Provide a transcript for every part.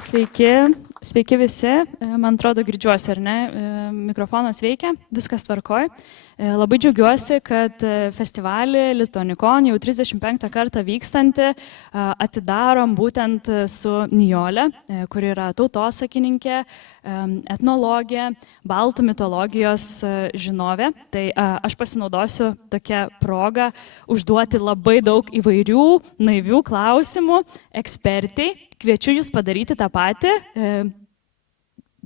Sveiki visi. Man atrodo, girdžiuosi, ar ne? Mikrofonas veikia, viskas tvarkoj. Labai džiaugiuosi, kad festivalį Lituanikon jau 35 kartą vykstantį atidarom būtent su Nijole, kuri yra tautosakininkė, etnologė, baltų mitologijos žinovė. Tai aš pasinaudosiu tokią progą užduoti labai daug įvairių naivių klausimų ekspertai. Kviečiu jūs padaryti tą patį.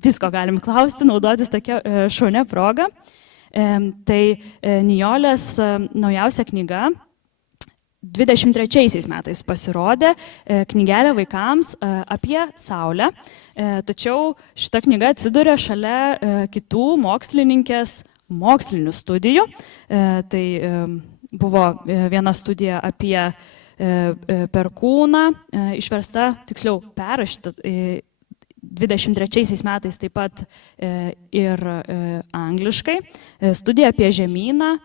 Visko galim klausti, naudotis tokia šaunia proga. Tai Nijolės naujausia knyga 23 metais pasirodė, knygelė vaikams apie Saulę. Tačiau šita knyga atsiduria šalia kitų mokslininkės mokslinių studijų. Tai buvo viena studija apie Perkūną, išversta, tiksliau perrašyta 23 metais taip pat ir angliškai, studija apie žemyną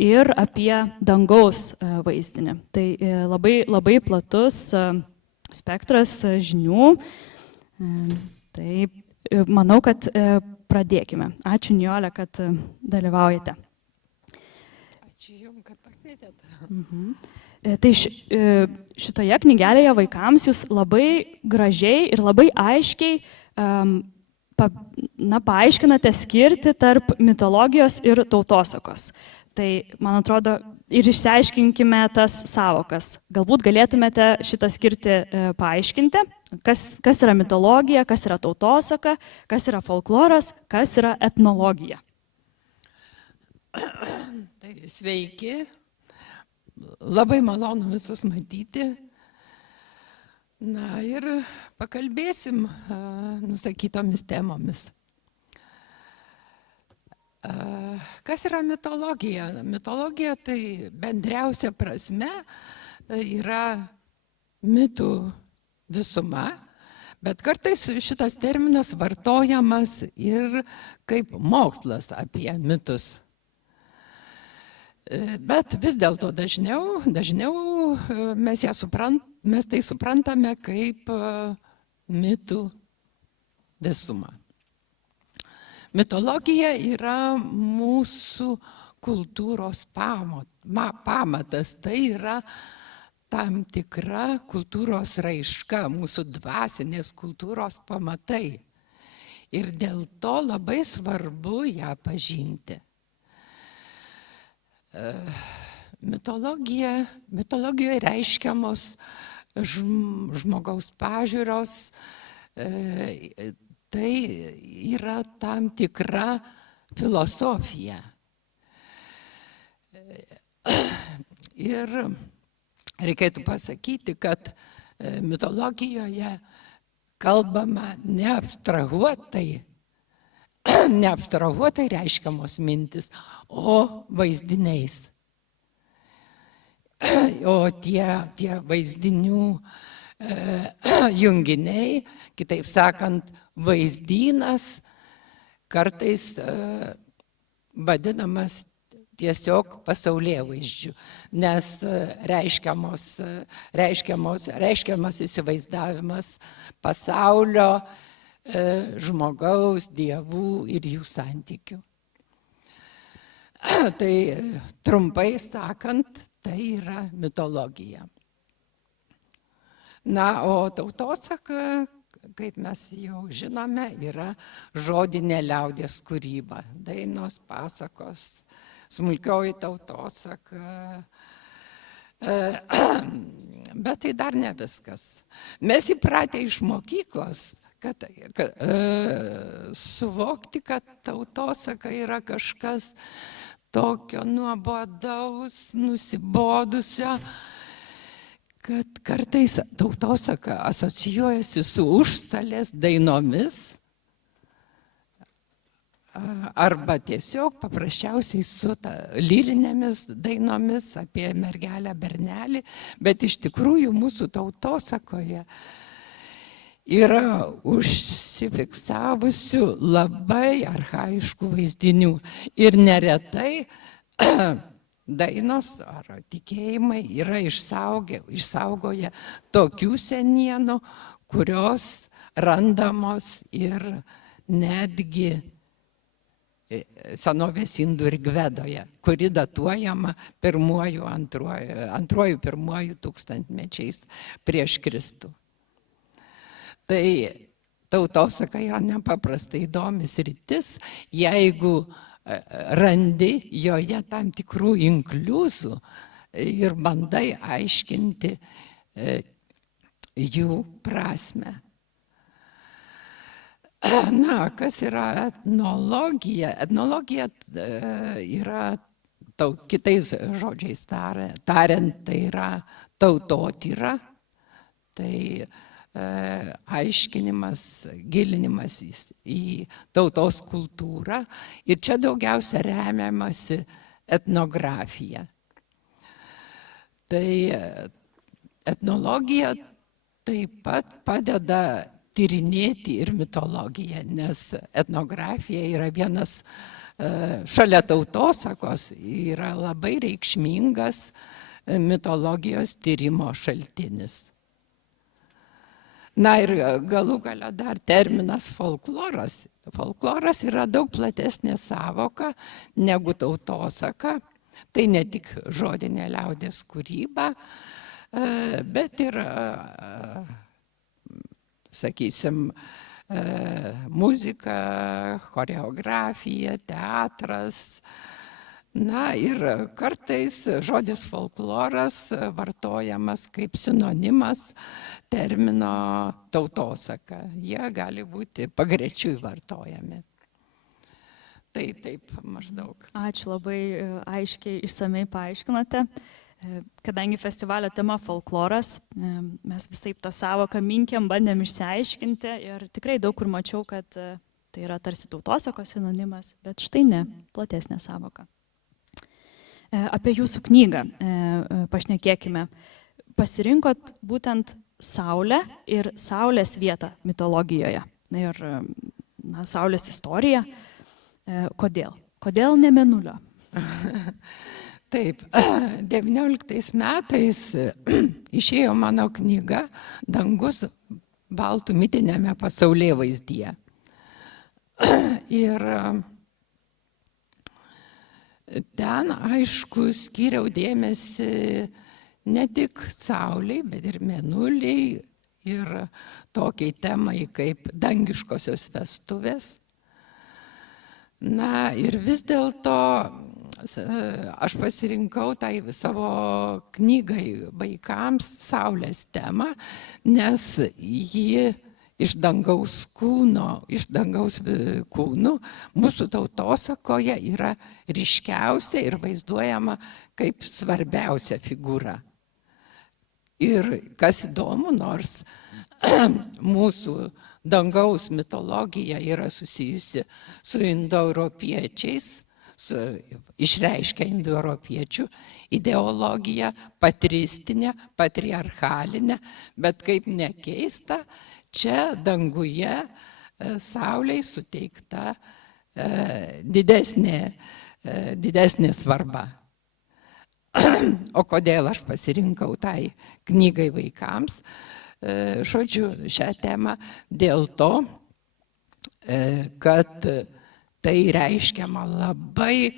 ir apie dangaus vaizdinį. Tai labai platus spektras žinių. Tai manau, kad pradėkime. Ačiū, Nijole, kad dalyvaujate. Ačiū Jums, kad pakvietėte. Tai šitoje knygelėje vaikams jūs labai gražiai ir labai aiškiai paaiškinate skirtį tarp mitologijos ir tautosakos. Tai, man atrodo, ir išsiaiškinkime tas savokas. Galbūt galėtumėte šitą skirtį paaiškinti, kas yra mitologija, kas yra tautosaka, kas yra folkloras, kas yra etnologija. Tai sveiki. Labai malonu visus matyti. Na ir pakalbėsim nusakytomis temomis. Kas yra mitologija? Mitologija tai bendriausia prasme yra mitų visuma, bet kartais šitas terminas vartojamas ir kaip mokslas apie mitus. Bet vis dėlto dažniau mes tai suprantame kaip mitų visumą. Mitologija yra mūsų kultūros pamatas, tai yra tam tikra kultūros raiška, mūsų dvasinės kultūros pamatai. Ir dėl to labai svarbu ją pažinti. Mitologijoje reiškiamos žmogaus pažiūros, tai yra tam tikra filosofija. Ir reikėtų pasakyti, kad mitologijoje kalbama neabstrahuotai reiškiamos mintis, o vaizdiniais. O tie vaizdinių junginiai, kitaip sakant, vaizdynas, kartais vadinamas tiesiog pasaulėvaizdžiu, nes reiškiamas įsivaizdavimas pasaulio, žmogaus, dievų ir jų santykių. Tai trumpai sakant, tai yra mitologija. Na, o tautosaka, kaip mes jau žinome, yra žodinė liaudies kūryba. Dainos, pasakos, smulkioji tautosaka. Bet tai dar ne viskas. Mes įpratę iš mokyklos suvokti, kad tautosaka yra kažkas tokio nuobodaus, nusibodusio, kad kartais tautosaka asocijuojasi su užsalės dainomis arba tiesiog paprasčiausiai su lyrinėmis dainomis apie mergelę bernelį, bet iš tikrųjų mūsų tautosakoje yra užsifiksavusių labai archaiškų vaizdinių ir neretai dainos ar tikėjimai yra išsaugoję tokių senienų, kurios randamos ir netgi senovės indų Rigvedoje, kuri datuojama antruoju tūkstantmečiais prieš Kristų. Tai tautosaka yra nepaprastai įdomi sritis, jeigu randi joje tam tikrų inkliuzų ir bandai aiškinti jų prasme. Na, kas yra etnologija? Etnologija yra, kitais žodžiais tariant, tai yra tautotyra, tai aiškinimas, gilinimas į tautos kultūrą ir čia daugiausia remiamasi etnografija. Tai etnologija taip pat padeda tyrinėti ir mitologiją, nes etnografija yra vienas šalia tautosakos, yra labai reikšmingas mitologijos tyrimo šaltinis. Na ir galų gale dar terminas folkloras. Folkloras yra daug platesnė savoka negu tautosaka. Tai ne tik žodinė liaudies kūryba, bet ir sakysim, muzika, choreografija, teatras. Na ir kartais žodis folkloras vartojamas kaip sinonimas termino tautosaka. Jie gali būti pagrečiui vartojami. Tai taip maždaug. Ačiū, labai aiškiai, išsamei paaiškinote. Kadangi festivalio tema folkloras, mes vis taip tą savoką minkėm, bandėm išsiaiškinti ir tikrai daug kur mačiau, kad tai yra tarsi tautosakos sinonimas, bet štai ne, platesnė savoka. Apie jūsų knygą pašnekėkime. Pasirinkot būtent Saulę ir Saulės vietą mitologijoje ir Saulės istoriją. Kodėl? Kodėl ne Mėnulio? Taip, 19 metais išėjo mano knyga Dangus baltų mitiniame pasaulėvaizdyje. Ir ten, aišku, skyriau dėmesį ne tik Saulei, bet ir Mėnuliai ir tokiai temai kaip dangiškosios vestuvės. Na ir vis dėlto aš pasirinkau tai savo knygai vaikams Saulės temą, nes ji iš dangaus kūnų mūsų tautosakoje yra ryškiausia ir vaizduojama kaip svarbiausia figūra. Ir kas įdomu, nors mūsų dangaus mitologija yra susijusi su indoeuropiečiais, išreiškia indoeuropiečių ideologiją, patristinę, patriarchalinę, bet kaip nekeista, čia danguje Saulei suteikta didesnė svarba. O kodėl aš pasirinkau tai knygai vaikams? Žodžiu, šią temą dėl to, kad tai reiškiama labai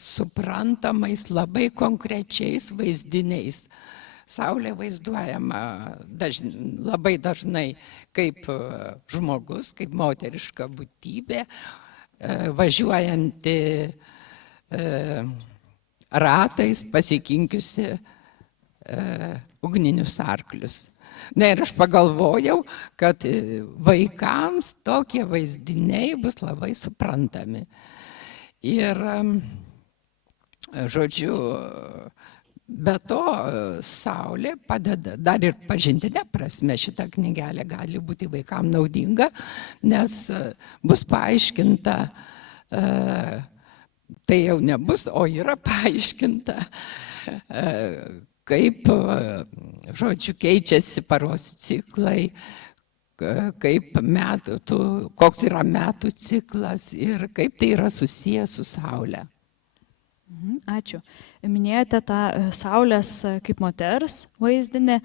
suprantamais, labai konkrečiais vaizdiniais. Saulė vaizduojama labai dažnai kaip žmogus, kaip moteriška būtybė, važiuojanti ratais, pasikinkiusi ugninius arklius. Na ir aš pagalvojau, kad vaikams tokie vaizdiniai bus labai suprantami. Ir, žodžiu, be to Saulė padeda, dar ir pažintinė prasme šitą knygelę gali būti vaikams naudinga, nes bus paaiškinta, tai jau nebus, o yra paaiškinta, kaip, žodžiu, keičiasi paros ciklai, koks yra metų ciklas ir kaip tai yra susijęs su Saule. Ačiū. Minėjote tą Saulės kaip moters vaizdinį,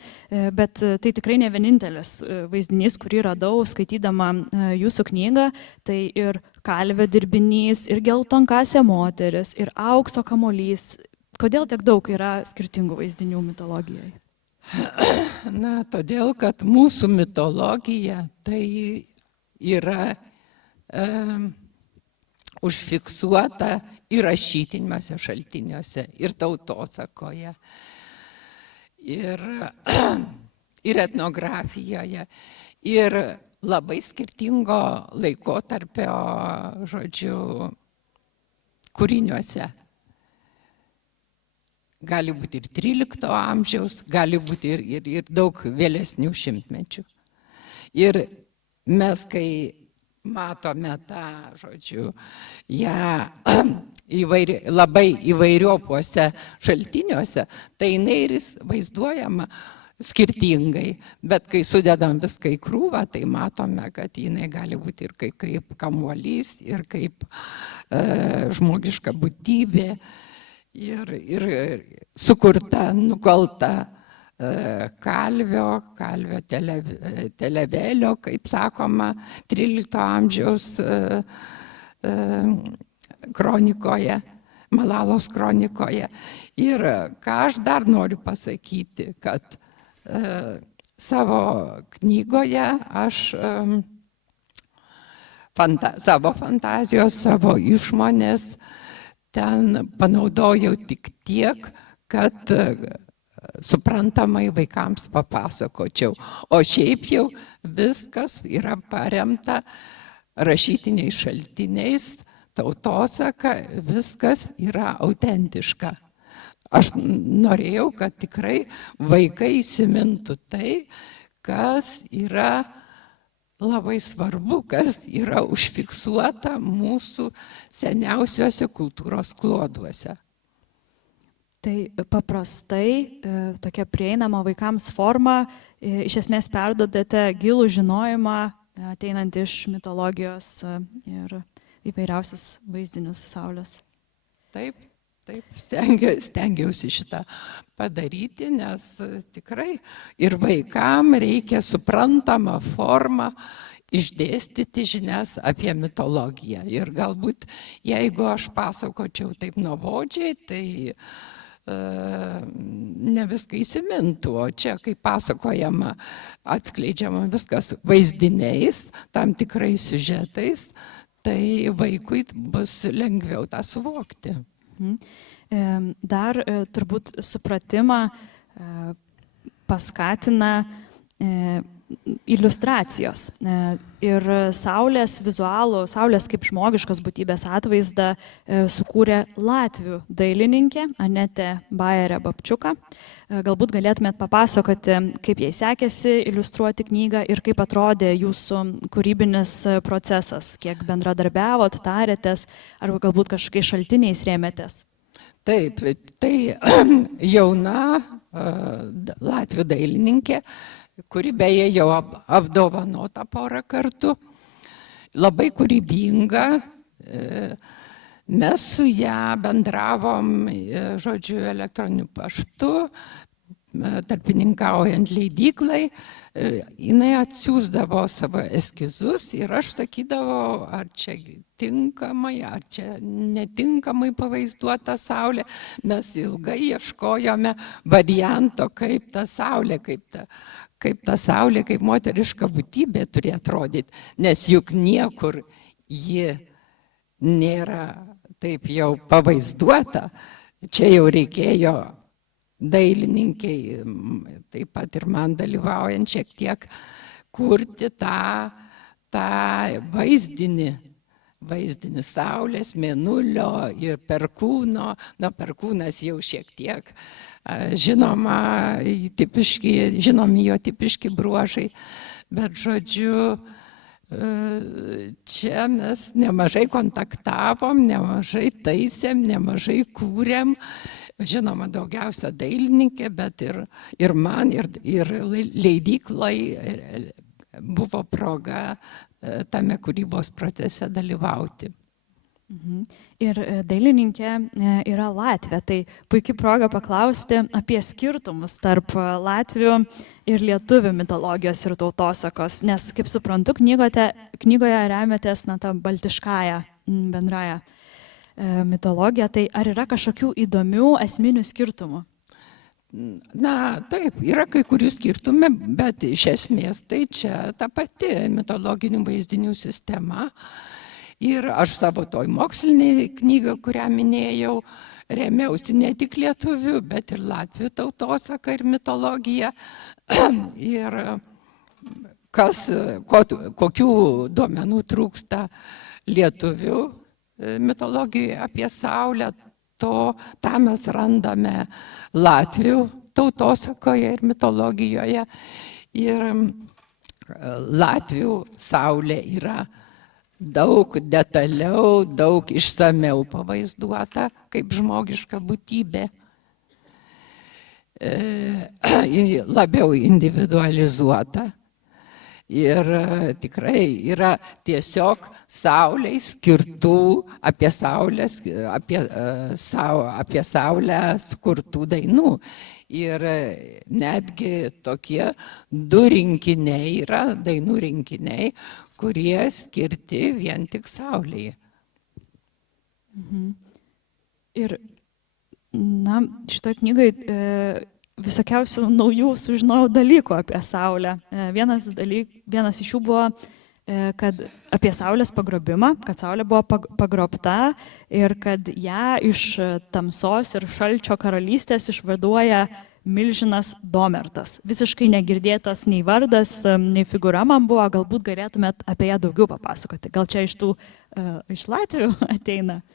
bet tai tikrai ne vienintelis vaizdinys, kurį radau skaitydama jūsų knygą. Tai ir kalvio dirbinys, ir geltonkasė moteris, ir aukso kamuolys. Kodėl tiek daug yra skirtingų vaizdinių mitologijoje? Na, todėl, kad mūsų mitologija tai yra užfiksuota ir rašytiniuose šaltiniuose, ir tautosakoje, ir etnografijoje, ir labai skirtingo laikotarpio, žodžiu, kūriniuose. Gali būti ir 13 amžiaus, gali būti ir daug vėlesnių šimtmečių. Ir mes, kai matome tą, žodžiu, ją labai įvairiopuose šaltiniuose, tai jinai ir vaizduojama skirtingai, bet kai sudedam viską į krūvą, tai matome, kad jinai gali būti ir kaip kamuolys, ir kaip žmogiška būtybė, ir sukurta, nukalta kalvio televelio, kaip sakoma, 13 amžiaus kronikoje, Malalos kronikoje. Ir ką aš dar noriu pasakyti, kad savo knygoje aš savo fantazijos, savo išmonės ten panaudojau tik tiek, kad suprantamai vaikams papasakočiau. O šiaip jau viskas yra paremta rašytiniais šaltiniais, tautosaka, viskas yra autentiška. Aš norėjau, kad tikrai vaikai įsimintų tai, kas yra labai svarbu, kas yra užfiksuota mūsų seniausiuose kultūros kloduose. Tai paprastai tokia prieinama vaikams forma, iš esmės perdodate gilų žinojimą, ateinant iš mitologijos ir įvairiausius vaizdinius Saulės. Taip, stengiausi šitą padaryti, nes tikrai ir vaikam reikia suprantamą formą išdėstyti žinias apie mitologiją. Ir galbūt, jeigu aš pasakočiau taip nuobodžiai, tai ne viską įsimintų, o čia, kai pasakojama, atskleidžiama viskas vaizdiniais, tam tikrais siužetais, tai vaikui bus lengviau tą suvokti. Dar turbūt supratimą paskatina iliustracijos. Ir Saulės vizualų, Saulės kaip žmogiškos būtybės atvaizdą sukūrė latvių dailininkė Anetė Bajerė Babčiuka. Galbūt galėtumėt papasakoti, kaip jai sekėsi iliustruoti knygą ir kaip atrodė jūsų kūrybinis procesas, kiek bendradarbiavot, tarėtės, ar galbūt kažkokiais šaltiniais rėmėtės. Taip, tai jauna latvių dailininkė, kuri beje jau apdovanota porą kartų, labai kūrybinga. Mes su ją bendravom, žodžiu, elektroniniu paštu, tarpininkaujant leidyklai. Jinai atsiųsdavo savo eskizus ir aš sakydavau, ar čia tinkamai, ar čia netinkamai pavaizduota Saulė. Mes ilgai ieškojome varianto, kaip ta Saulė, kaip Saulė, kaip moteriška būtybė turi atrodyti, nes juk niekur ji nėra taip jau pavaizduota. Čia jau reikėjo dailininkiai, taip pat ir man dalyvaujant šiek tiek, kurti tą vaizdinį Saulės, Mėnulio ir Perkūno. Na, Perkūnas jau šiek tiek žinomi jo tipiški bruožai, bet žodžiu, čia mes nemažai kontaktavom, nemažai taisėm, nemažai kūrėm. Žinoma, daugiausia dailininkė, bet ir man, ir leidyklai buvo proga tame kūrybos procese dalyvauti. Ir dailininkė yra Latvė, tai puikiai proga paklausti apie skirtumus tarp latvių ir lietuvių mitologijos ir tautosakos, nes, kaip suprantu, knygoje remiatės tą baltiškąją bendrąją mitologiją, tai ar yra kažkokių įdomių esminių skirtumų? Na, taip, yra kai kurių skirtumų, bet iš esmės tai čia ta pati mitologinių vaizdinių sistema. Ir aš savo toj mokslinėje knygoje, kurią minėjau, remiausi ne tik lietuvių, bet ir latvių tautosaka ir mitologija. Ir kokių duomenų trūksta lietuvių mitologijoje apie Saulę, tą mes randame latvių tautosakoje ir mitologijoje. Ir latvių Saulė yra daug detaliau, daug išsameu pavaizduota kaip žmogiška būtybė, labiau individualizuota. Ir tikrai yra tiesiog Saulei skirtų, apie Saulę skurtų dainų. Ir netgi tokie du rinkiniai yra, dainų rinkiniai, kurie skirti vien tik Saulei. Ir, šitoje knygoje visokiausių naujų sužinojau dalykų apie Saulę. Vienas iš jų buvo, kad apie Saulės pagrobimą, kad Saulė buvo pagrobta ir kad ją iš tamsos ir šalčio karalystės išvaduoja milžinas Domertas. Visiškai negirdėtas nei vardas, nei figūra man buvo, galbūt galėtumėt apie ją daugiau papasakoti. Gal čia iš Latvių ateina?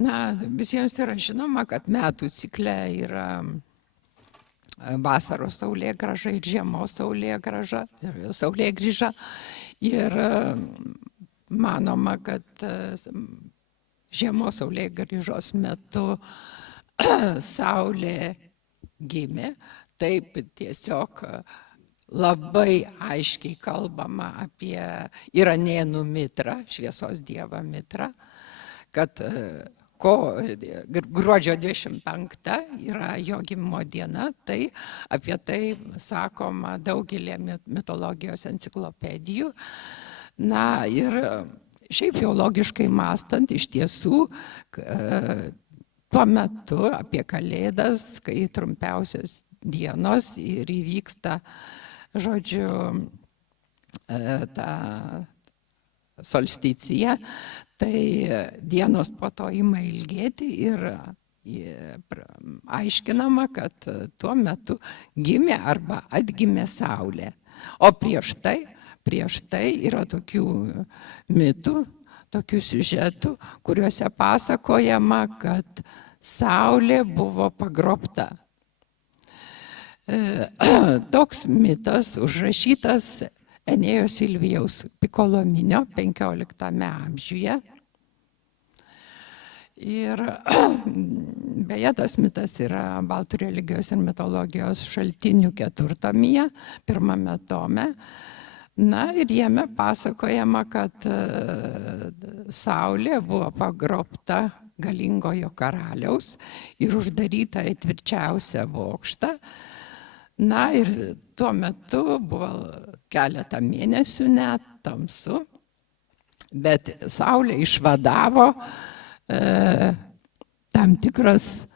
Na, visiems yra žinoma, kad metų cikle yra vasaros saulėgrąža ir žiemos saulėgrįža. Ir manoma, kad žiemos saulėgrįžos metu Saulė gimė, taip tiesiog labai aiškiai kalbama apie iranėnų mitrą, šviesos dievą mitrą, kad gruodžio 25 yra jo gimimo diena, tai apie tai sakoma daugelį mitologijos enciklopedijų. Na ir šiaip jau logiškai mąstant, iš tiesų, tuo metu apie Kalėdas, kai trumpiausios dienos ir įvyksta, žodžiu, ta solsticija, tai dienos po to ima ilgėti ir aiškinama, kad tuo metu gimė arba atgimė Saulė. O prieš tai yra tokių mitų, tokių siužetų, kuriuose pasakojama, kad Saulė buvo pagrobta. Toks mitas užrašytas Enėjo Silvijaus Pikolominio 15 amžiuje. Ir beje, tas mitas yra baltų religijos ir mitologijos šaltinių 4 tomyje, 1 tome. Na ir jame pasakojama, kad Saulė buvo pagrobta galingojo karaliaus ir uždaryta į tvirčiausią bokštą. Na ir tuo metu buvo keletą mėnesių net tamsu, bet Saulė išvadavo tam tikras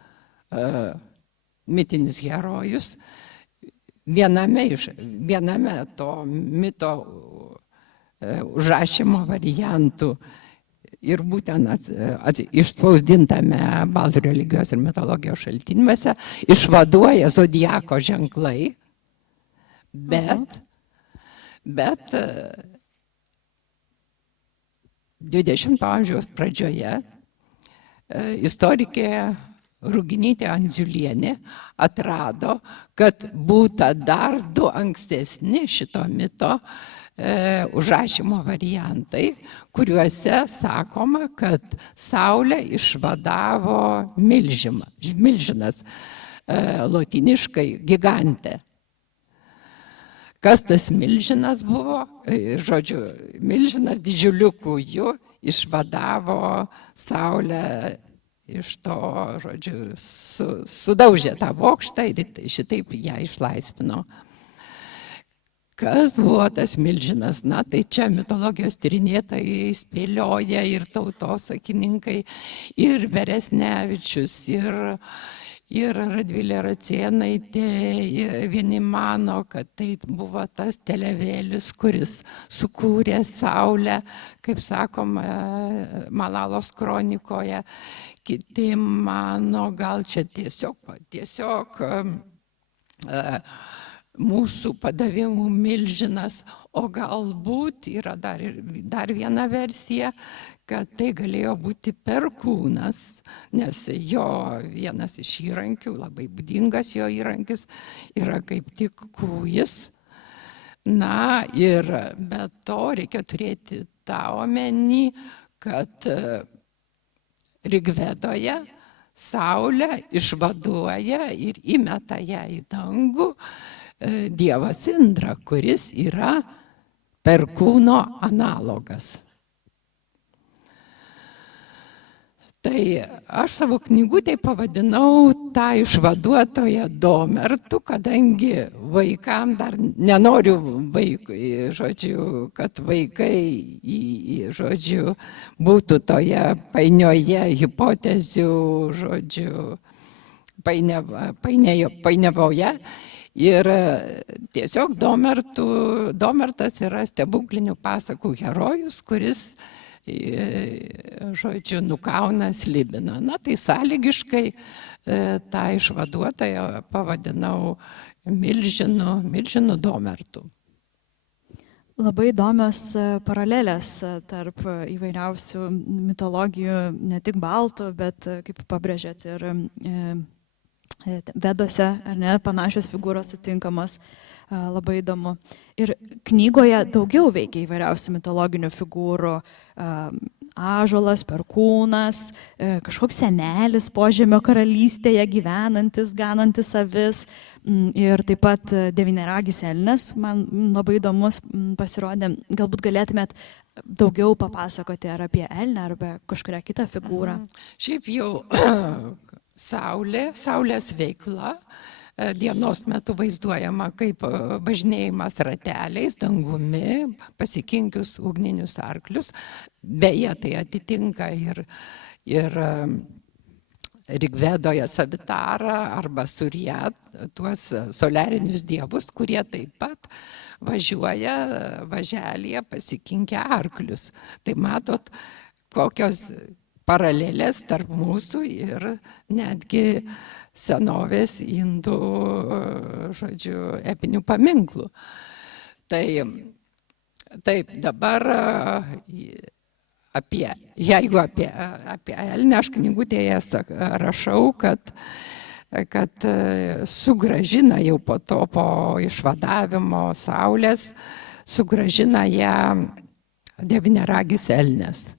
mitinis herojus. Viename to mito užrašymo variantų ir būtent išspausdintame baltų religijos ir mitologijos šaltiniuose išvaduoja zodiako ženklai, bet 20 amžiaus pradžioje istorikė Ruginytė Andziulienė atrado, kad būta dar 2 ankstesni šito mito užrašymo variantai, kuriuose sakoma, kad Saulę išvadavo milžinas, lotyniškai gigantė. Kas tas milžinas buvo? Žodžiu, milžinas didžiuliu kūju išvadavo Saulę iš to, žodžiu, sudaužė tą bokštą ir šitaip ją išlaisvino. Kas buvo tas milžinas? Na, tai čia mitologijos tyrinėtojai spėlioja ir tautosakininkai, ir Beresnevičius, ir Radvilė Racėnaitė. Vieni mano, kad tai buvo tas Televėlis, kuris sukūrė Saulę, kaip sakoma Malalos kronikoje. Kiti mano, gal čia tiesiog mūsų padavimų milžinas, o galbūt yra dar viena versija, kad tai galėjo būti Perkūnas, nes jo vienas iš įrankių, labai būdingas jo įrankis, yra kaip tik kūjis. Na ir be to reikia turėti tą omeny, kad Rigvedoje Saulę išvaduoja ir įmeta ją į dangų dievas Indra, kuris yra Perkūno analogas. Tai aš savo knygutėj pavadinau tą išvaduotoją Domertu, kadangi vaikam dar nenoriu kad vaikai būtų toje painioje hipotezių, painiavoje. Ir tiesiog Domertas yra stebuklinių pasakų herojus, kuris, nukauna Slibiną. Na, tai sąlygiškai tą išvaduotoją pavadinau milžinu Domertu. Labai įdomios paralelės tarp įvairiausių mitologijų, ne tik baltų, bet, kaip pabrėžėt, ir Vedose, ar ne, panašios figūros sutinkamos, labai įdomu. Ir knygoje daugiau veikia įvairiausių mitologinių figūrų, ąžuolas, perkūnas, kažkoks senelis požemio karalystėje gyvenantis, ganantis avis, ir taip pat devyniaragis elnias, man labai įdomus pasirodė. Galbūt galėtumėt daugiau papasakoti ar apie elnę, ar apie kažkurią kitą figūrą. Šiaip jau Saulės veikla dienos metu vaizduojama kaip važinėjimas rateliais, dangumi, pasikinkius ugninius arklius. Beje, tai atitinka ir Rigvedoje Savitarą arba Surjat, tuos soliarinius dievus, kurie taip pat važiuoja važelėje pasikinkę arklius. Tai matot, kokios paralelės tarp mūsų ir netgi senovės indų, epinių paminklų. Taip, dabar jeigu apie elnę, aš knygutėje rašau, kad sugrąžina jau po to, po išvadavimo Saulės, sugrąžina ją devyniaragis elnias.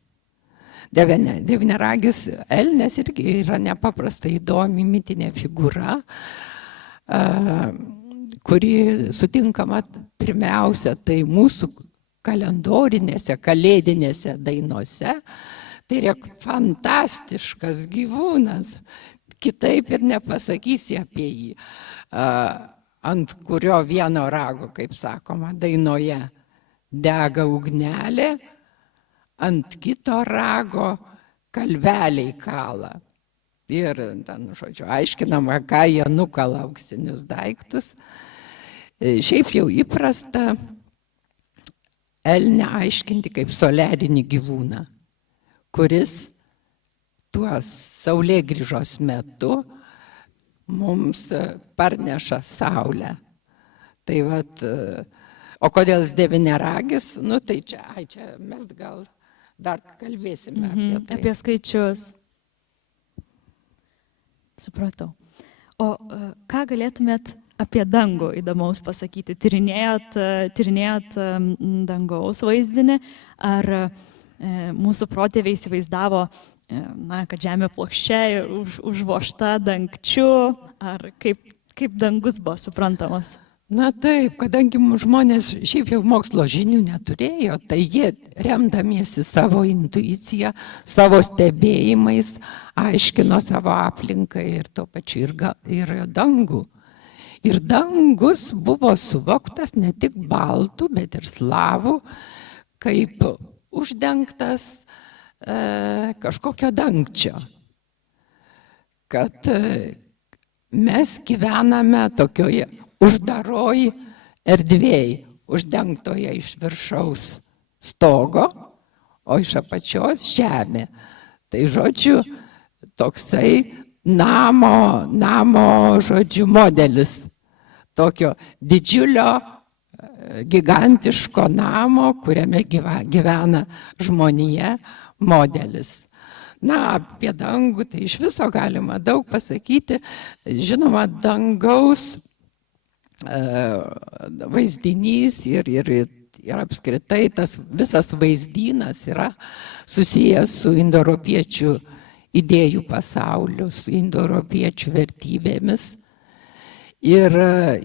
Devyniaragis elnias irgi yra nepaprastai įdomi mitinė figūra, kuri sutinkama pirmiausia tai mūsų kalendorinėse, kalėdinėse dainose. Tai yra fantastiškas gyvūnas, kitaip ir nepasakysi apie jį, ant kurio vieno rago, kaip sakoma, dainoje dega ugnelė, ant kito rago kalveliai kala. Ir ten, aiškinama, ką jie nukala auksinius daiktus. Šiaip jau įprasta elnę aiškinti kaip soliarinį gyvūną, kuris tuos saulėgrįžos metu mums parneša saulę. Tai vat, o kodėl jis devyniaragis, tai čia mes gal dar kalbėsime apie tai. Apie skaičius. Supratau. O ką galėtumėt apie dangų įdomaus pasakyti? Tyrinėjot dangaus vaizdinį, ar mūsų protėviai įsivaizdavo, kad žemė plokščia ir užvožta dangčiu, ar kaip dangus buvo suprantamas? Na taip, kadangi žmonės šiaip jau mokslo žinių neturėjo, tai jie remdamiesi savo intuiciją, savo stebėjimais, aiškino savo aplinką ir tuo pačiu ir dangų. Ir dangus buvo suvoktas ne tik baltų, bet ir slavų, kaip uždengtas kažkokio dangčio. Kad mes gyvename tokioje uždaroj erdvėj, uždengtoje iš viršaus stogo, o iš apačios žemė. Tai žodžiu, toksai namo žodžiu modelis, tokio didžiulio, gigantiško namo, kuriame gyvena žmonija modelis. Na, apie dangų, tai iš viso galima daug pasakyti. Žinoma, dangaus vaizdinys ir apskritai tas visas vaizdynas yra susijęs su indoeuropiečių idėjų pasauliu, su indoeuropiečių vertybėmis. Ir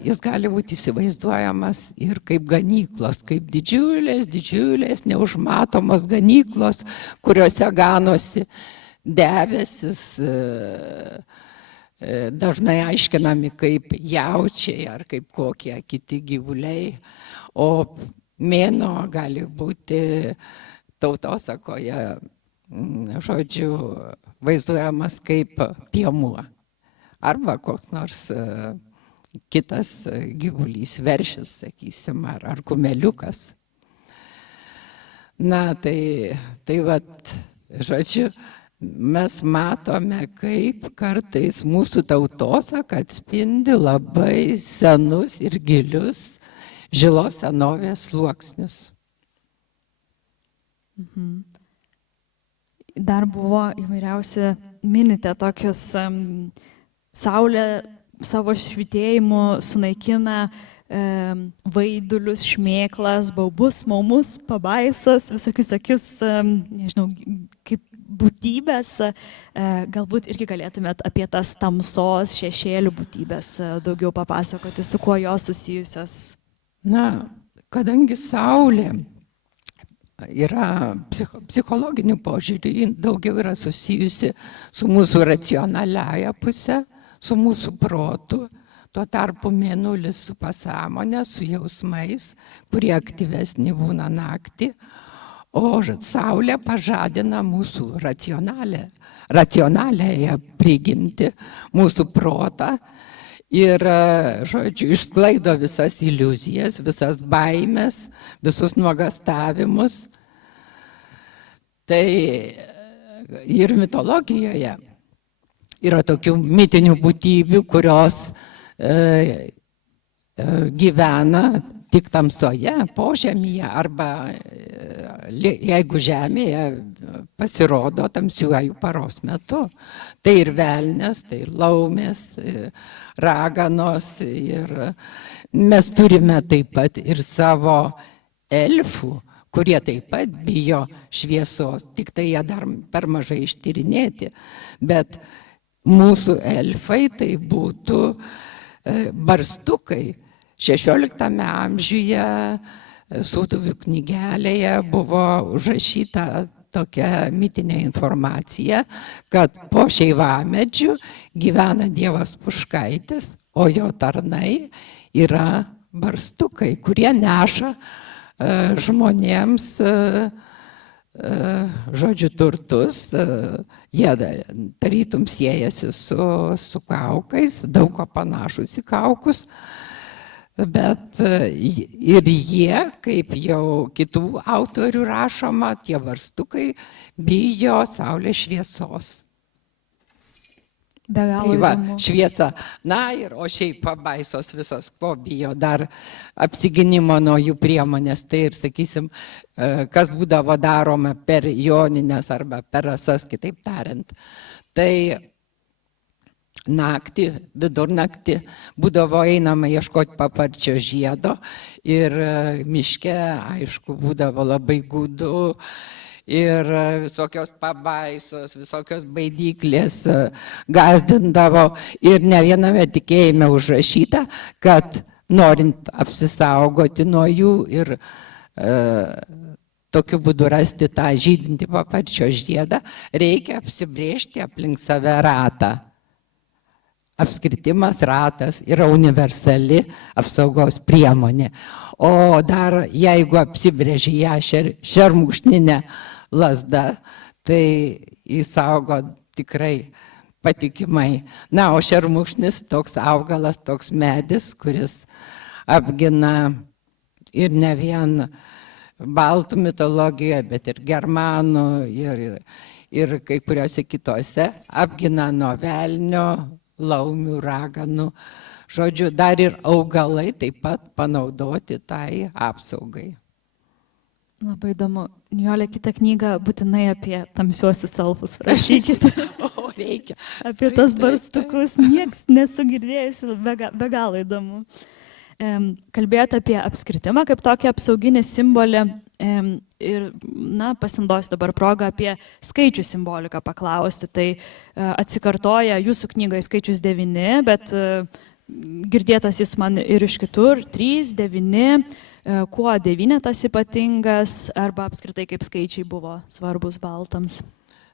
jis gali būti įsivaizduojamas ir kaip ganyklos, kaip didžiulės, neužmatomos ganyklos, kuriuose ganosi debesis, dažnai aiškinami kaip jaučiai ar kaip kokie kiti gyvuliai, o mėnuo gali būti tautosakoje, žodžiu, vaizduojamas kaip piemuo arba koks nors kitas gyvulys, veršis, sakysim, ar kumeliukas. Na, tai vat, žodžiu, mes matome, kaip kartais mūsų tautosaka atspindi labai senus ir gilius žilos senovės sluoksnius. Dar buvo įvairiausi, minite tokius, saulė savo švitėjimu sunaikina vaidulius, šmėklas, baubus, maumus, pabaisas, visokius tokius, nežinau, kaip būtybės. Galbūt irgi galėtumėt apie tas tamsos, šešėlių būtybės daugiau papasakoti, su kuo jos susijusios. Na, kadangi saulė yra psichologiniu požiūriu, daugiau yra susijusi su mūsų racionaliaja pusė, su mūsų protu, tuo tarpu mėnulis su pasąmonė, su jausmais, kurie aktyvesni būna naktį, o saulė pažadina mūsų racionaliąją prigimtį, mūsų protą ir, žodžiu, išsklaido visas iliuzijas, visas baimės, visus nuogastavimus. Tai ir mitologijoje yra tokių mitinių būtybių, kurios gyvena tik tamsoje, požemyje, arba jeigu žemėje pasirodo tamsiuoju paros metu. Tai ir velnės, tai ir laumės, raganos. Ir mes turime taip pat ir savo elfų, kurie taip pat bijo šviesos, tik tai jie dar per mažai ištyrinėti. Bet mūsų elfai tai būtų barstukai. 16 amžiuje Sūduvių knygelėje buvo užrašyta tokia mitinė informacija, kad po šeivamedžiu gyvena dievas Puškaitis, o jo tarnai yra barstukai, kurie neša žmonėms, žodžiu, turtus. Jie tarytum siejasi su kaukais, daug ko panašus į kaukus. Bet ir jie, kaip jau kitų autorių rašoma, tie barstukai bijo saulės šviesos. Be galo Tai va, įdomu. šviesa. Na ir, o šiaip pabaisos visos, ko bijo dar apsiginimo nuo jų priemonės. Tai ir, sakysim, kas būdavo daroma per jonines arba per rasas, kitaip tariant. Tai naktį, vidurnaktį būdavo einama ieškoti paparčio žiedo ir miške, aišku, būdavo labai gūdu ir visokios pabaisos, visokios baidyklės gąsdindavo ir ne viename tikėjime užrašyta, kad norint apsisaugoti nuo jų ir tokiu būdu rasti tą žydintį paparčio žiedą, reikia apsibrėžti aplink save ratą. Apskritimas ratas yra universali apsaugos priemonė. O dar jeigu apsibrėži ją šermukšninę lazdą, tai įsaugo tikrai patikimai. Na, o šermukšnis toks augalas, toks medis, kuris apgina ir ne vien baltų mitologijoje, bet ir germanų ir kai kuriuose kitose, apgina nuo velnio, laumių, raganų. Žodžiu, dar ir augalai taip pat panaudoti tai apsaugai. Labai įdomu. Nijolė, kitą knygą būtinai apie tamsiuosius elfus rašykite. O, reikia. Apie tas barstukus. Niekas nesu girdėjusi, be galo įdomu. Kalbėjote apie apskritimą kaip tokį apsauginį simbolį ir, na, pasinaudosiu dabar progą apie skaičių simboliką paklausti. Tai atsikartoja jūsų knygoje skaičius 9, bet girdėtas jis man ir iš kitur, 3, 9, kuo 9 ypatingas arba apskritai kaip skaičiai buvo svarbus baltams.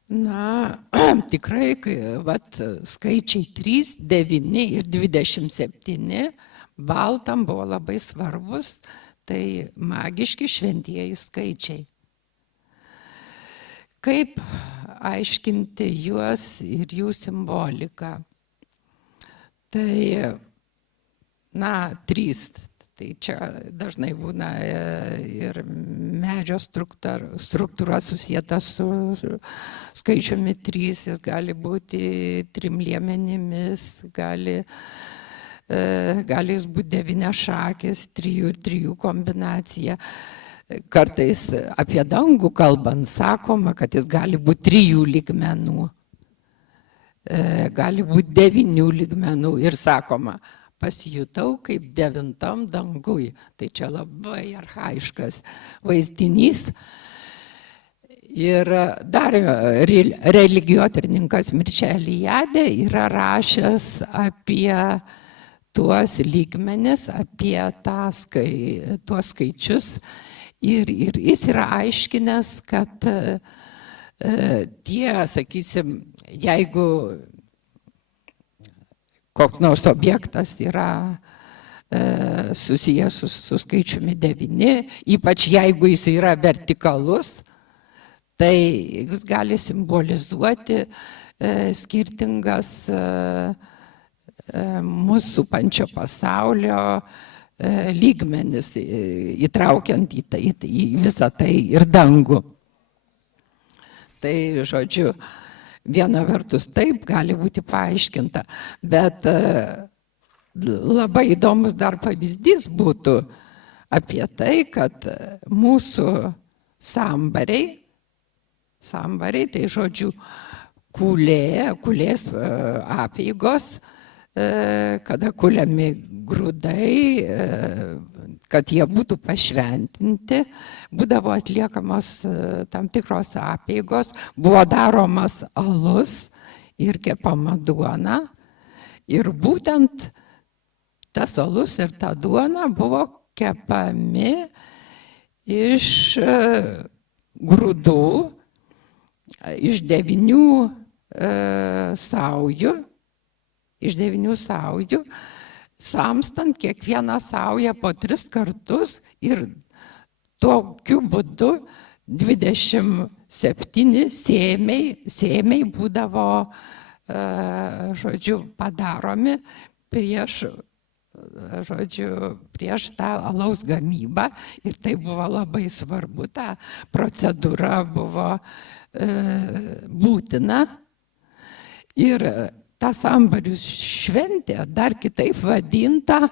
Na, tikrai, vat, skaičiai 3, 9 ir 27 baltam buvo labai svarbus, tai magiški šventieji skaičiai. Kaip aiškinti juos ir jų simboliką? Tai, na, 3, tai čia dažnai būna ir medžio struktūra susieta su skaičiumi 3, jis gali būti 3 liemenimis, gali jis būti 9 šakės, 3 ir 3 kombinacija. Kartais apie dangų kalbant sakoma, kad jis gali būti 3 lygmenų, gali būti 9 lygmenų ir sakoma, pasijutau kaip 9 dangui. Tai čia labai archaiškas vaizdinys. Ir dar religijotyrininkas Mirčia Eliade yra rašęs apie tuos lygmenis, apie tuos skaičius. Ir jis yra aiškinęs, kad tie, sakysim, jeigu koks nors objektas yra susijęs su skaičiumi 9, ypač jeigu jis yra vertikalus, tai jis gali simbolizuoti skirtingas mūsų supančio pasaulio lygmenis, įtraukiant į visą tai ir dangų. Tai, žodžiu, viena vertus taip gali būti paaiškinta, bet labai įdomus dar pavyzdys būtų apie tai, kad mūsų sambariai, tai žodžiu, kulės apeigos, kada kuliami grūdai, kad jie būtų pašventinti, būdavo atliekamos tam tikros apeigos, buvo daromas alus ir kepama duona. Ir būtent tas alus ir ta duona buvo kepami iš grūdų, iš 9 saujų, samstant kiekvieną saują po 3 kartus ir tokiu būdu 27 sėmiai būdavo, žodžiu, padaromi prieš tą alaus gamybą ir tai buvo labai svarbu, ta procedūra buvo būtina. Ir ta sambarių šventė dar kitaip vadinta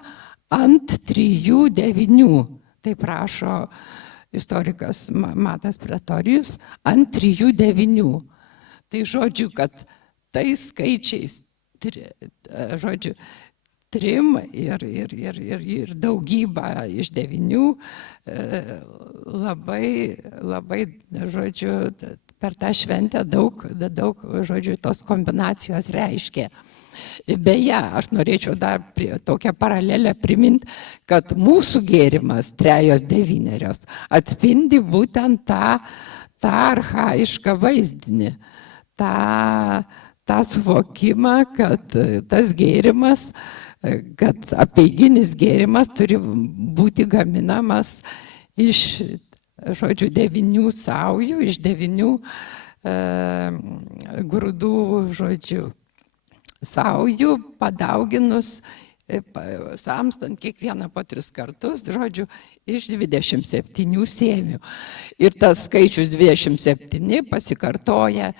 ant 3-9. Taip rašo istorikas Matas Pretorijus, ant 3-9. Tai žodžiu, kad tais skaičiais, žodžiu, 3 ir daugybą iš 9 labai, žodžiu, per tą šventę daug, žodžiu, tos kombinacijos reiškia. Beje, aš norėčiau dar tokią paralelę priminti, kad mūsų gėrimas 3-9 atspindi būtent tą archaišką vaizdinį, tą suvokimą, kad tas gėrimas, kad apeiginis gėrimas turi būti gaminamas iš, žodžiu, 9 saujų, iš 9 grūdų, žodžiu, saujų, padauginus, samstant kiekvieną po 3 kartus, žodžiu, iš 27 sėmių. Ir tas skaičius 27 pasikartoja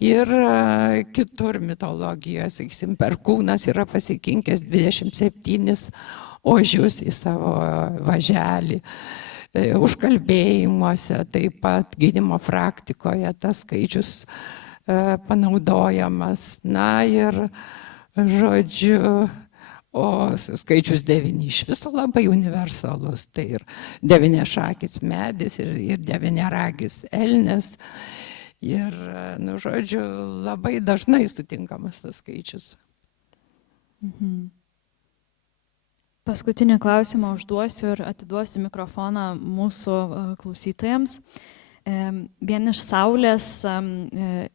ir kitur mitologijoje, sakysim, Perkūnas yra pasikinkęs 27 ožius į savo važelį. Užkalbėjimuose, taip pat gydymo praktikoje tas skaičius panaudojamas. Na ir, žodžiu, o skaičius 9 iš viso labai universalus. Tai ir 9-šakis medis, ir 9-ragis elnias. Ir, nu, žodžiu, labai dažnai sutinkamas tas skaičius. Paskutinį klausimą užduosiu ir atiduosiu mikrofoną mūsų klausytojams. Vien iš Saulės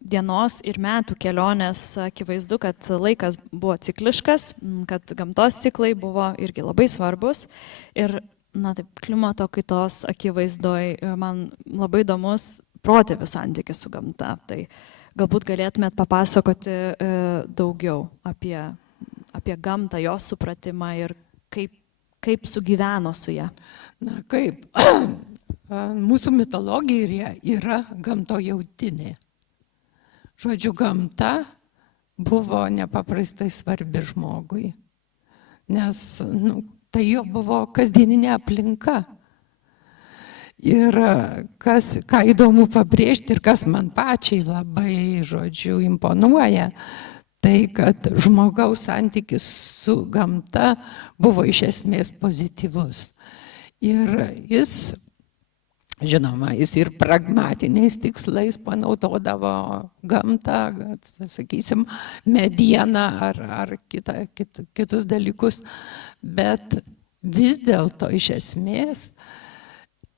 dienos ir metų kelionės akivaizdu, kad laikas buvo cikliškas, kad gamtos ciklai buvo irgi labai svarbus. Ir, na taip, klimato kaitos akivaizdoj man labai įdomus protėvių santykis su gamta. Tai galbūt galėtumėt papasakoti daugiau apie gamtą, jos supratimą ir kaip sugyveno su ją. Na kaip, mūsų mitologija yra gamtojautinė. Žodžiu, gamta buvo nepaprastai svarbi žmogui, nes tai jo buvo kasdieninė aplinka. Ir ką įdomu pabrėžti ir kas man pačiai labai, žodžiu, imponuoja, tai kad žmogaus santykis su gamta buvo iš esmės pozityvus. Ir jis, žinoma, jis ir pragmatiniais tikslais panaudodavo gamtą, sakysim, medieną ar kitus dalykus, bet vis dėlto iš esmės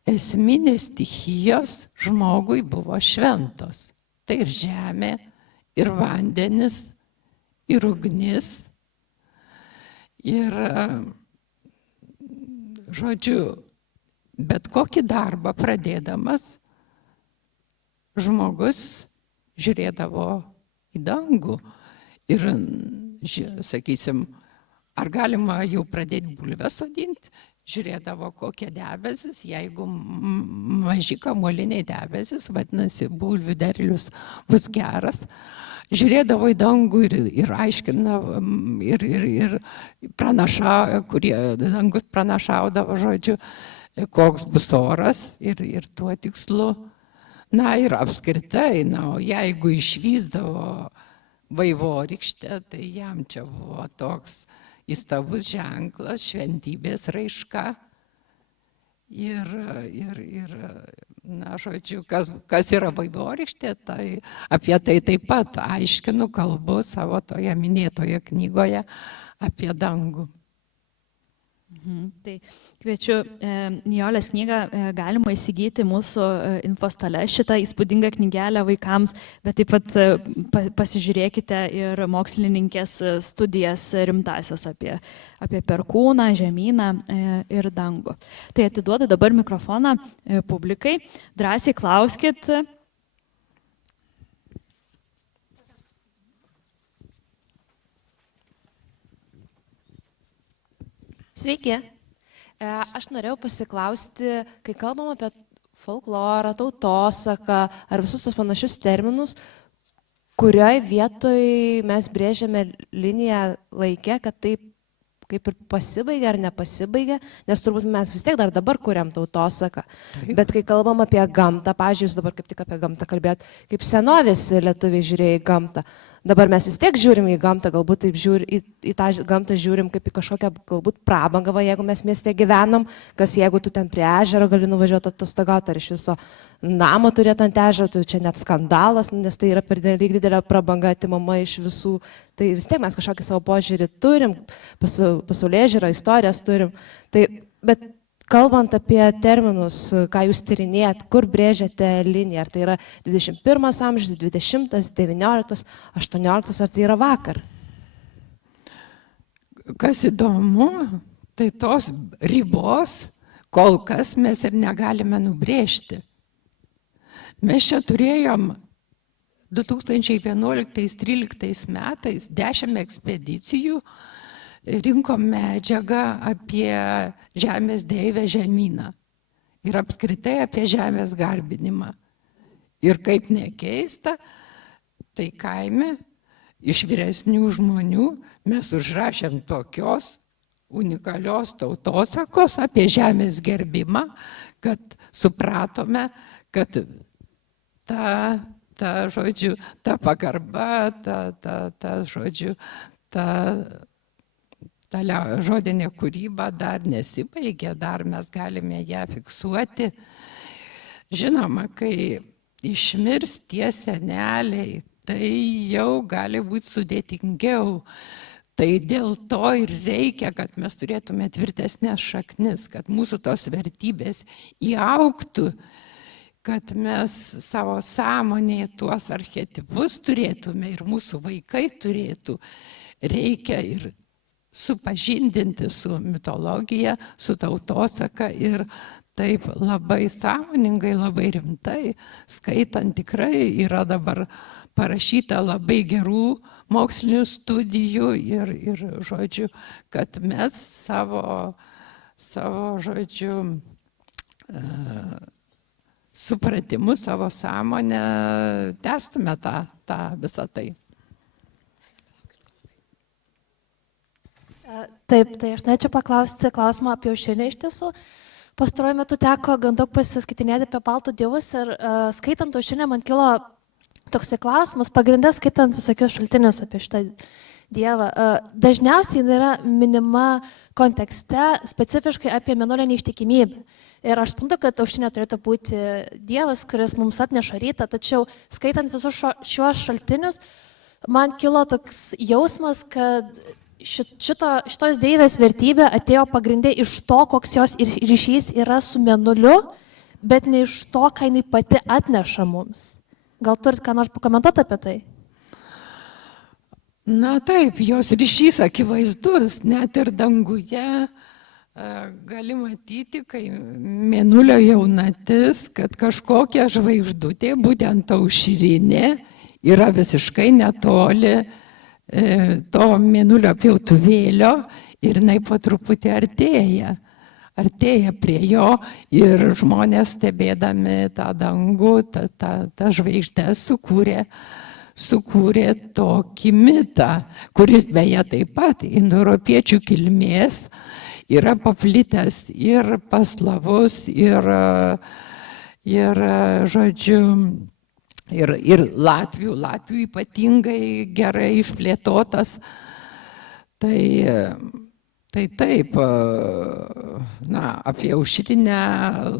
esminės stichijos žmogui buvo šventos. Tai ir žemė, ir vandenis, ir ugnis. Ir, žodžiu, bet kokį darbą pradėdamas, žmogus žiūrėdavo į dangų. Ir, sakysim, ar galima jau pradėti bulvę sodinti? Žiūrėdavo kokie debesis, jeigu maži kamuoliniai debesis, vadinasi, bulvių derlius bus geras. Žiūrėdavo į dangų ir aiškindavo, ir dangus pranašaudavo, žodžiu, koks bus oras ir tuo tikslu. Na ir apskritai, o jeigu išvysdavo vaivorykštę, tai jam čia buvo toks įstabus ženklas, šventybės raiška. Ir na, žodžiu, kas yra vaivorykštė, tai apie tai taip pat aiškinu, kalbu savo toje minėtoje knygoje apie dangų. Tai kviečiu, Nijolės knygą galima įsigyti mūsų infostale, šitą įspūdingą knygelę vaikams, bet taip pat pasižiūrėkite ir mokslininkės studijas rimtasias apie Perkūną, žemyną ir dangų. Tai atiduodu dabar mikrofoną publikai, drąsiai klauskit. Sveiki. Aš norėjau pasiklausti, kai kalbam apie folklorą, tautosaką ar visus tos panašius terminus, kurioje vietoje mes brėžiame liniją laikę, kad taip kaip ir pasibaigia ar nepasibaigia, nes turbūt mes vis tiek dar dabar kuriam tautosaką. Bet kai kalbam apie gamtą, pavyzdžiui, jūs dabar kaip tik apie gamtą kalbėt, kaip senovės lietuviai žiūrėjo į gamtą, dabar mes vis tiek žiūrim į gamtą, galbūt taip į tą gamtą žiūrim kaip į kažkokią galbūt prabangą, jeigu mes mieste gyvenam, kas jeigu tu ten prie ežero gali nuvažiuoti atostogauti ar iš viso namą turėti ant ežero, tai čia net skandalas, nes tai yra pernelyg didelė prabanga atimama iš visų. Tai vis tiek mes kažkokį savo požiūrį turim, pasaulėžiūrą, istorijas turim. Tai, bet kalbant apie terminus, ką jūs tyrinėjat, kur brėžiate liniją, ar tai yra 21 amžius, 20, 19, 18, ar tai yra vakar? Kas įdomu, tai tos ribos kol kas mes ir negalime nubrėžti. Mes čia turėjom 2011-2013 metais 10 ekspedicijų, rinkom medžiagą apie žemės deivę žemyną ir apskritai apie žemės garbinimą. Ir kaip nekeista, tai kaime iš vyresnių žmonių mes užrašėm tokios unikalios tautosakos apie žemės gerbimą, kad supratome, kad ta pagarba, ta žodinė kūryba dar nesibaigė, dar mes galime ją fiksuoti. Žinoma, kai išmirs tie seneliai, tai jau gali būti sudėtingiau. Tai dėl to ir reikia, kad mes turėtume tvirtesnės šaknis, kad mūsų tos vertybės įaugtų, kad mes savo sąmonėje tuos archetipus turėtume ir mūsų vaikai turėtų. Reikia ir supažindinti su mitologija, su tautosaka ir taip labai sąmoningai, labai rimtai, skaitant tikrai yra dabar parašyta labai gerų mokslinių studijų ir žodžiu, kad mes savo žodžiu, supratimu, savo sąmonę tęstume tą visą tai. Taip, tai aš norėčiau paklausti klausimą apie aušrinę iš tiesų. Pastaruoju metu teko gan daug pasiskaitinėti apie baltų dievus ir skaitant aušrinę man kilo toksai klausimas, pagrindė skaitant visokius šaltinius apie šitą dievą. Dažniausiai jin yra minima kontekste specifiškai apie mėnulio neištikimybę. Ir aš suprantu, kad aušrinė turėtų būti dievas, kuris mums atneša rytą, tačiau skaitant visus šiuos šaltinius, man kilo toks jausmas, kad šitos deivės vertybė atėjo pagrindė iš to, koks jos ryšys yra su mėnuliu, bet ne iš to, ką jinai pati atneša mums. Gal turit ką nors pakomentuoti apie tai? Na taip, jos ryšys akivaizdus, net ir danguje gali matyti, kai mėnulio jaunatis, kad kažkokia žvaigždutė, būtent aušrinė, yra visiškai netoli to mėnulio pjautuvėlio ir jinai po truputį artėja prie jo ir žmonės stebėdami tą dangų, tą žvaigždę sukūrė tokį mitą, kuris beje taip pat indoeuropiečių kilmės yra paplitęs ir pas slavus, ir žodžiu, ir Latvių ypatingai gerai išplėtotas. Tai taip, na, apie aušrinę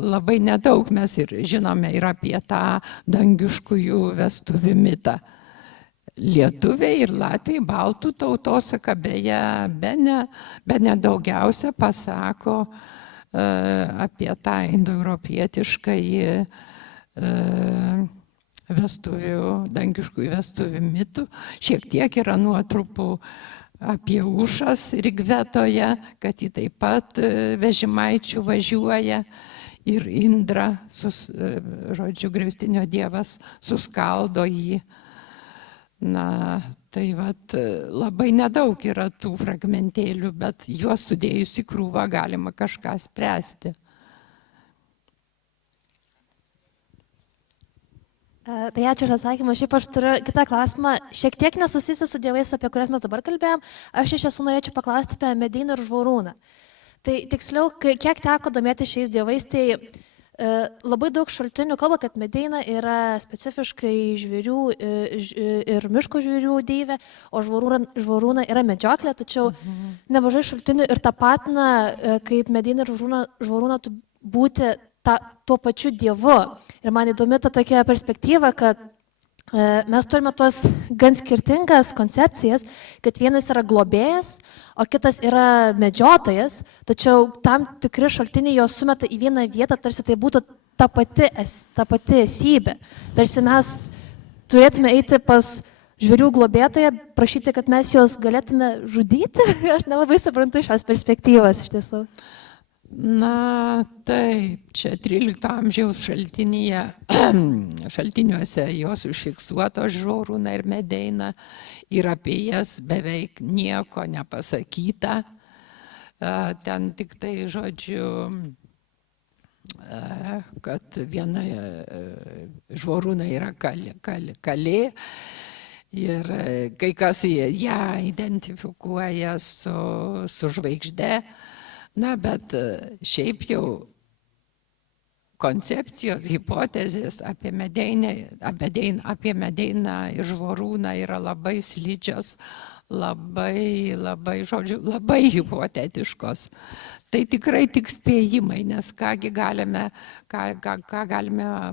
labai nedaug mes ir žinome ir apie tą dangiškųjų vestuvių mitą. Lietuviai ir Latviai baltų tautosaka beje bene daugiausia pasako apie tą indoeuropietiškąjį dangiškųjų vestuvių mitų. Šiek tiek yra nuotrupų apie Ušas Rigvetoje, kad ji taip pat vežimaičių važiuoja ir Indra, žodžiu, griaustinio dievas suskaldo jį. Na, tai vat labai nedaug yra tų fragmentėlių, bet juos sudėjus į krūvą galima kažką spręsti. Tai ačiū už atsakymą. Šiaip aš turiu kitą klausimą, šiek tiek nesusijusi su dievais, apie kuriuos mes dabar kalbėjom. Aš iš tiesų norėčiau paklausti apie Medeiną ir Žvorūną. Tai tiksliau, kiek teko domėti šiais dievais, tai Labai daug šaltinių kalba, kad Medeina yra specifiškai žvėrių ir miško žvėrių deivė, o žvorūna yra medžioklė, tačiau nemažai šaltinių ir tapatina, kaip Medeina ir žvorūna būti tuo pačiu dievu. Ir man įdomi ta tokia perspektyva, kad mes turime tuos gan skirtingas koncepcijas, kad vienas yra globėjas, o kitas yra medžiotojas, tačiau tam tikri šaltiniai jos sumeta į vieną vietą, tarsi tai būtų ta pati esybė. Tarsi mes turėtume eiti pas žvėrių globėtoją, prašyti, kad mes juos galėtume žudyti. Aš nelabai suprantu šios perspektyvos iš tiesų. Na, taip, čia 13 amžiaus šaltiniuose jos užfiksuotos Žvorūna ir Medeina ir apie jas beveik nieko nepasakyta. Ten tik tai žodžiu, kad viena Žvorūna yra kalė ir kai kas ją identifikuoja su žvaigžde. Na, bet šiaip jau koncepcijos, hipotezės apie Medeiną ir Žvorūną yra labai slidžios, labai hipotetiškos. Tai tikrai tik spėjimai, nes ką galime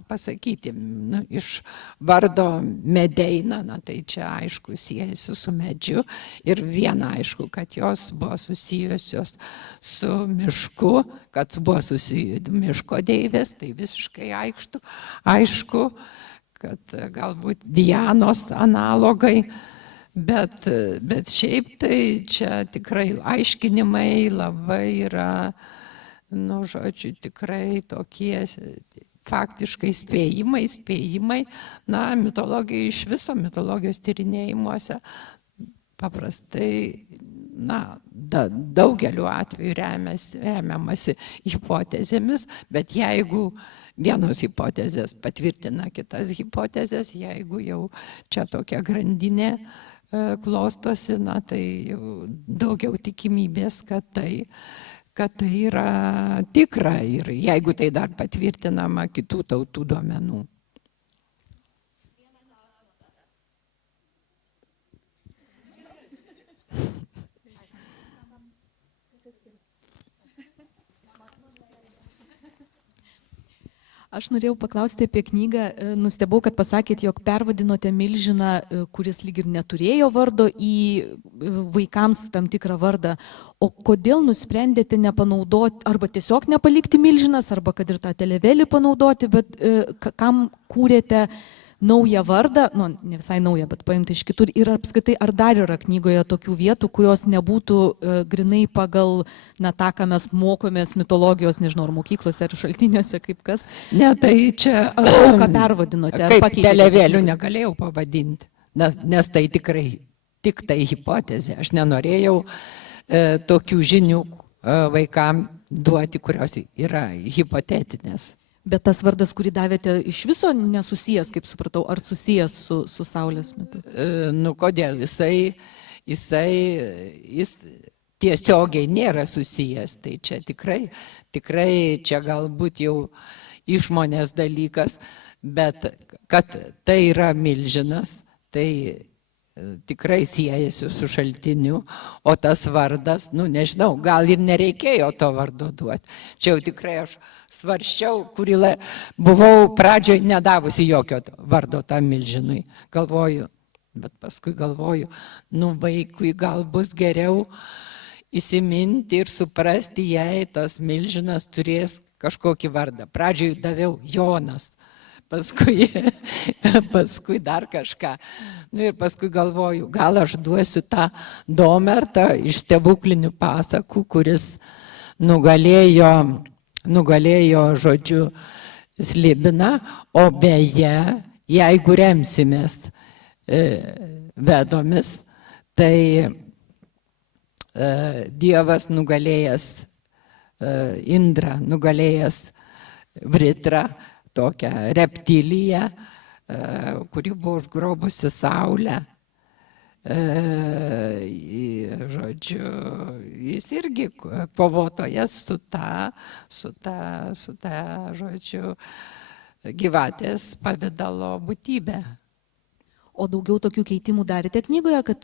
pasakyti. Nu, iš vardo Medeina, na, tai čia aišku siejasi su medžiu ir viena aišku, kad jos buvo susijusios su mišku, kad buvo susijusios miško deivės, tai visiškai aišku, kad galbūt Dianos analogai. Bet šiaip tai čia tikrai aiškinimai labai yra, nu, žodžiu, tikrai tokie faktiškai spėjimai. Na, mitologija iš viso mitologijos tyrinėjimuose paprastai, na, daugeliu atveju remiamasi hipotezėmis, bet jeigu vienos hipotezės patvirtina kitas hipotezės, jeigu jau čia tokia grandinė klostosi, na, tai jau daugiau tikimybės, kad tai yra tikra ir jeigu tai dar patvirtinama kitų tautų duomenų. Aš norėjau paklausti apie knygą, nustebau, kad pasakėt, jog pervadinote milžiną, kuris lyg ir neturėjo vardo, į vaikams tam tikrą vardą. O kodėl nusprendėte nepanaudoti, arba tiesiog nepalikti milžinas, arba kad ir tą televelį panaudoti, bet kam kūrėte naują vardą, nu, ne visai naują, bet paimti iš kitur, ir apskritai, ar dar yra knygoje tokių vietų, kurios nebūtų grinai pagal, na, tą, ką mes mokomės mitologijos, nežinau, ar mokyklose, ar šaltiniuose, kaip kas. Ne, tai čia... Ar daug ką pervadinote? Kaip televėlių negalėjau pavadinti, nes tai tikrai tik tai hipotezė. Aš nenorėjau tokių žinių vaikam duoti, kurios yra hipotetinės. Bet tas vardas, kurį davėte, iš viso nesusijęs, kaip supratau, ar susijęs su Saulės metu? Nu, kodėl? Jis tiesiogiai nėra susijęs. Tai čia tikrai čia galbūt jau išmonės dalykas, bet kad tai yra milžinas, tai tikrai siejasi su šaltiniu, o tas vardas, nu nežinau, gal ir nereikėjo to vardo duoti. Čia jau tikrai aš svarsčiau, buvau pradžioj nedavusi jokio vardo tam milžinui. Galvoju, bet paskui galvoju, nu vaikui gal bus geriau įsiminti ir suprasti, jei tas milžinas turės kažkokį vardą. Pradžioj daviau Jonas. Paskui dar kažką. Nu ir paskui galvoju, gal aš duosiu tą Domertą iš stebuklinių pasakų, kuris nugalėjo, žodžiu, Slibiną, o beje, jeigu remsimės Vedomis, tai Dievas nugalėjęs Indrą, nugalėjęs Vritrą, tokią reptiliją, kuri buvo užgrobusi Saulę, žodžiu, jis irgi kovotojas su ta, žodžiu, gyvatės pavidalo būtybė. O daugiau tokių keitimų darėte knygoje, kad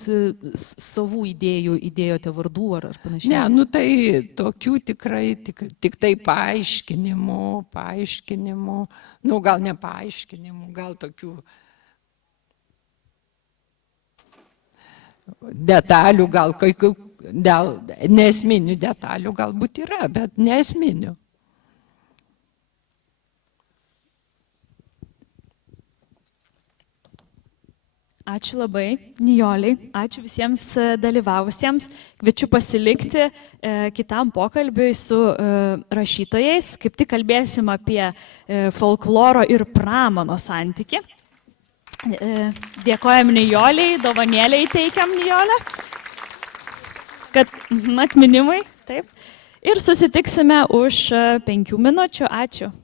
savų idėjų įdėjote vardų ar panašiai? Ne, nu tai tokių tikrai, tik tai paaiškinimų, nu gal ne paaiškinimų, gal tokių detalių, gal nesminių detalių galbūt yra, bet nesminių. Ačiū labai, Nijoliai, ačiū visiems dalyvavusiems. Kviečiu pasilikti kitam pokalbiui su rašytojais. Kaip tik kalbėsim apie folkloro ir pramano santykį. Dėkojam Nijoliai, dovanėliai teikiam Nijolę, kad atminimui, taip. Ir susitiksime už 5 minučių. Ačiū.